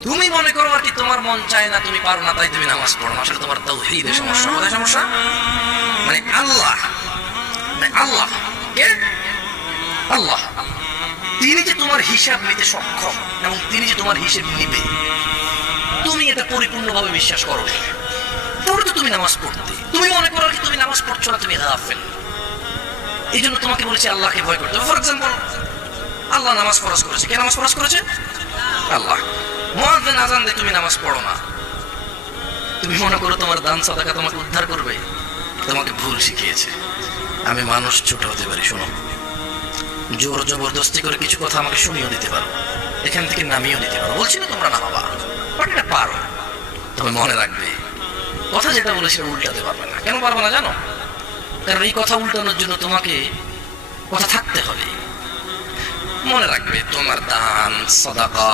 তুমি মনে করো আর কি তোমার মন চায় না, তুমি পারো না, তাই তুমি নামাজ পড়ো না। আসলে তোমার তাওহীদের সমস্যা। কোথায় সমস্যা? মানে আল্লাহ, আল্লাহ কে? আল্লাহ তিনি যে তোমার হিসাব নিতে সক্ষম এবং তিনি যে তোমার হিসেব নিবে, তুমি এটা পরিপূর্ণভাবে বিশ্বাস করো, তাহলে তো তুমি নামাজ পড়তে। তুমি মনে করো কি তুমি নামাজ পড়ছো না, তুমি গাফেল। এই জন্য তোমাকে বলেছি আল্লাহকে ভয় করতে। ফর এক্সাম্পল, আল্লাহ নামাজ ফরজ করেছে। কে নামাজ ফরজ করেছে? আল্লাহ। মুয়াজ্জিন আযান দেয়, তুমি নামাজ পড়ো না। তুমি মনে করো তোমার দান সাদাকা তোমাকে উদ্ধার করবে? তোমাকে ভুল শিখিয়েছে। আমি মানুষ, ছোট হতে পারি, শোনো, জোর জবরদস্তি করে কিছু কথা আমাকে শুনিয়ে দিতে পারো, এখান থেকে নামিয়েও দিতে পারো। বলছি না তোমরা নামাবা, বাট এটা পারো। তবে মনে রাখবে, কথা যেটা বলে সেটা উল্টাতে পারবে না। কেন পারবে না জানো? কারণ এই কথা উল্টানোর জন্য তোমাকে কথা থাকতে হবে। মনে রাখবে, তোমার দান সাদাকা